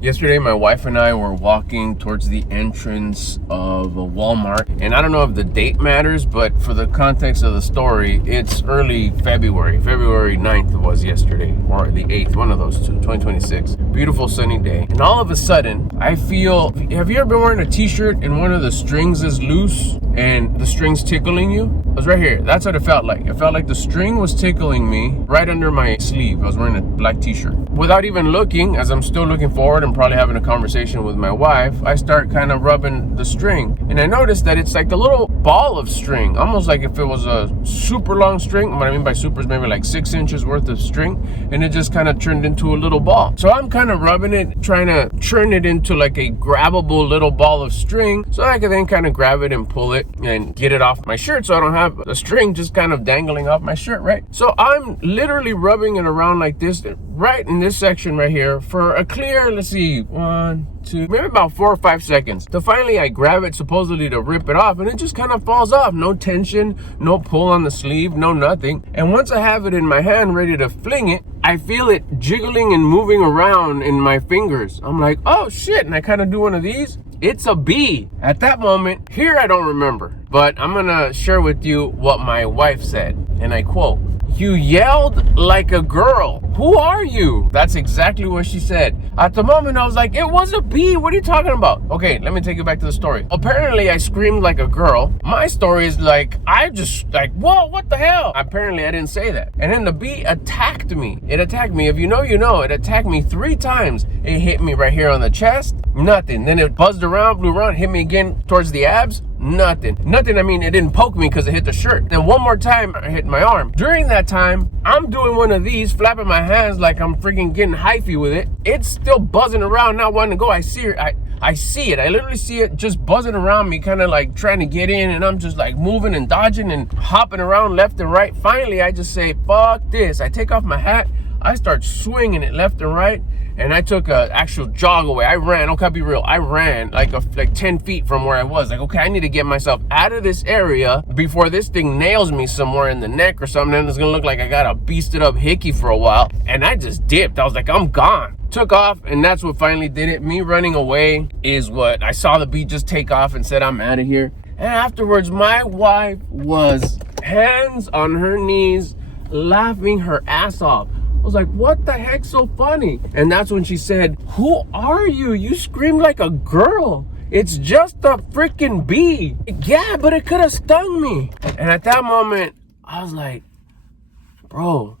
Yesterday, my wife and I were walking towards the entrance of a Walmart, and I don't know if the date matters, but for the context of the story, it's early February. February 9th was yesterday, or the 8th, one of those two, 2026. Beautiful sunny day. And all of a sudden, I feel, have you ever been wearing a t-shirt and one of the strings is loose and the string's tickling you? I was right here. That's what it felt like. It felt like the string was tickling me right under my sleeve. I was wearing a black t-shirt. Without even looking, as I'm still looking forward and probably having a conversation with my wife, I start kind of rubbing the string. And I noticed that it's like a little ball of string, almost like if it was a super long string. What I mean by super is maybe like 6 inches worth of string. And it just kind of turned into a little ball. So I'm kind of rubbing it, trying to turn it into like a grabbable little ball of string so I can then kind of grab it and pull it and get it off my shirt so I don't have the string just kind of dangling off my shirt, right? So I'm literally rubbing it around like this, right in this section right here for a clear, let's see, 1, 2, maybe about 4 or 5 seconds. So finally I grab it supposedly to rip it off, and it just kind of falls off. No tension, no pull on the sleeve, no nothing. And once I have it in my hand ready to fling it, I feel it jiggling and moving around in my fingers. I'm like, oh shit, and I kind of do one of these. It's a bee. At that moment, here I don't remember, but I'm gonna share with you what my wife said, and I quote, "You yelled like a girl. Who are you?" That's exactly what she said. At the moment, I was like, it was a bee. What are you talking about? Okay, let me take you back to the story. Apparently, I screamed like a girl. My story is like, I just like, whoa, what the hell? Apparently, I didn't say that. And then the bee attacked me. It attacked me. If you know, you know. It attacked me 3 times. It hit me right here on the chest. Nothing. Then it buzzed around, flew around, hit me again towards the abs. Nothing. I mean, it didn't poke me because it hit the shirt. Then one more time, it hit my arm. During that time, I'm doing one of these, flapping my hands like I'm freaking getting hyphy with it. It's still buzzing around, not wanting to go. I see it. I see it. I literally see it just buzzing around me, kind of like trying to get in, and I'm just like moving and dodging and hopping around left and right. Finally, I just say, fuck this. I take off my hat. I start swinging it left and right. And I took an actual jog away. I ran, okay, I'll be real. I ran like 10 feet from where I was. Like, okay, I need to get myself out of this area before this thing nails me somewhere in the neck or something. And it's gonna look like I got a beasted up hickey for a while. And I just dipped. I was like, I'm gone. Took off, and that's what finally did it. Me running away is what I saw the bee just take off and said, I'm out of here. And afterwards, my wife was hands on her knees, laughing her ass off. I was like, what the heck's so funny? And that's when she said, who are you? You screamed like a girl. It's just a freaking bee. Yeah, but it could have stung me. And at that moment, I was like, bro,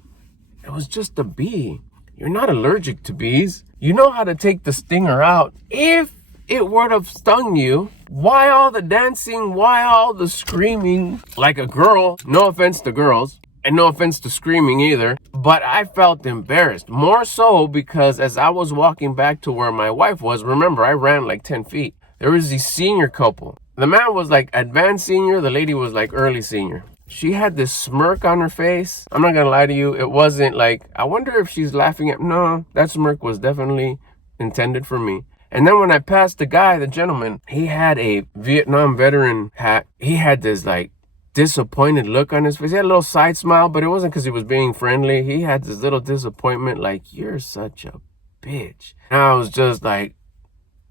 it was just a bee. You're not allergic to bees. You know how to take the stinger out. If it would have stung you, why all the dancing? Why all the screaming like a girl? No offense to girls. And no offense to screaming either, but I felt embarrassed. More so because as I was walking back to where my wife was, remember, I ran like 10 feet. There was this senior couple. The man was like advanced senior. The lady was like early senior. She had this smirk on her face. I'm not going to lie to you. It wasn't like, I wonder if she's laughing at, no, that smirk was definitely intended for me. And then when I passed the guy, the gentleman, he had a Vietnam veteran hat. He had this like disappointed look on his face. He had a little side smile, but it wasn't because he was being friendly. He had this little disappointment, like, you're such a bitch. And I was just like,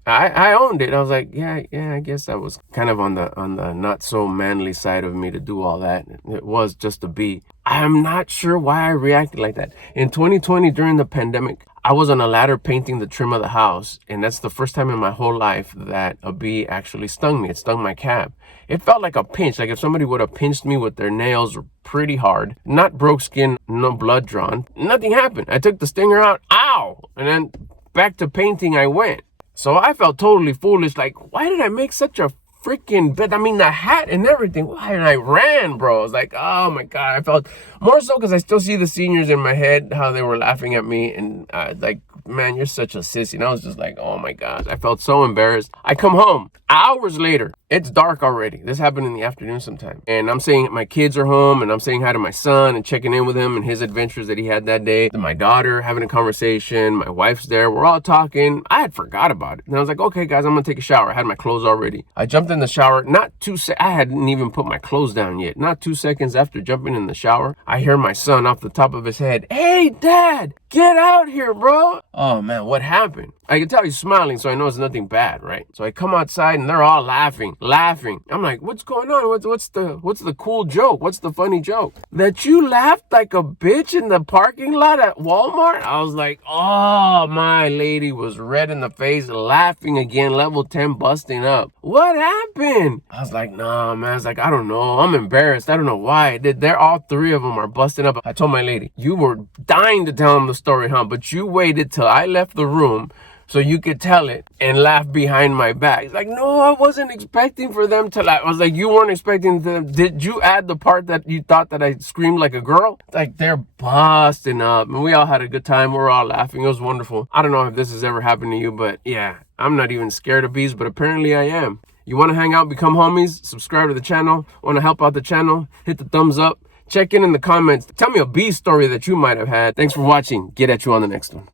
I owned it. I was like, yeah, I guess that was kind of on the not so manly side of me to do all that. It was just a bee. I'm not sure why I reacted like that. In 2020, during the pandemic, I was on a ladder painting the trim of the house, and that's the first time in my whole life that a bee actually stung me. It stung my cab. It felt like a pinch, like if somebody would have pinched me with their nails pretty hard. Not broke skin, no blood drawn. Nothing happened. I took the stinger out, ow! And then back to painting I went. So I felt totally foolish, like, why did I make such a freaking bet? I mean, the hat and everything. Why? And I ran, bro. I was like, oh my God. I felt more so because I still see the seniors in my head, how they were laughing at me. And like, man, you're such a sissy. And I was just like, oh my gosh. I felt so embarrassed. I come home. Hours later, it's dark already. This happened in the afternoon sometime. And I'm saying my kids are home, and I'm saying hi to my son and checking in with him and his adventures that he had that day. My daughter having a conversation. My wife's there. We're all talking. I had forgot about it. And I was like, okay, guys, I'm going to take a shower. I had my clothes already. I jumped in the shower. I hadn't even put my clothes down yet. Not 2 seconds after jumping in the shower, I hear my son off the top of his head, hey, Dad, get out here, bro. Oh, man, what happened? I can tell he's smiling, so I know it's nothing bad, right? So I come outside and they're all laughing. I'm like, what's going on? What's the cool joke? What's the funny joke? That you laughed like a bitch in the parking lot at Walmart? I was like, oh, my lady was red in the face, laughing again, level 10 busting up. What happened? I was like, nah, man. I was like, I don't know. I'm embarrassed. I don't know why. They're all three of them are busting up. I told my lady, you were dying to tell them the story, huh? But you waited till I left the room so you could tell it and laugh behind my back. It's like, no, I wasn't expecting for them to laugh. I was like, you weren't expecting them. Did you add the part that you thought that I screamed like a girl? It's like, they're busting up. And we all had a good time. We were all laughing. It was wonderful. I don't know if this has ever happened to you, but yeah, I'm not even scared of bees, but apparently I am. You want to hang out, become homies, subscribe to the channel, want to help out the channel, hit the thumbs up, check in the comments. Tell me a bee story that you might have had. Thanks for watching. Get at you on the next one.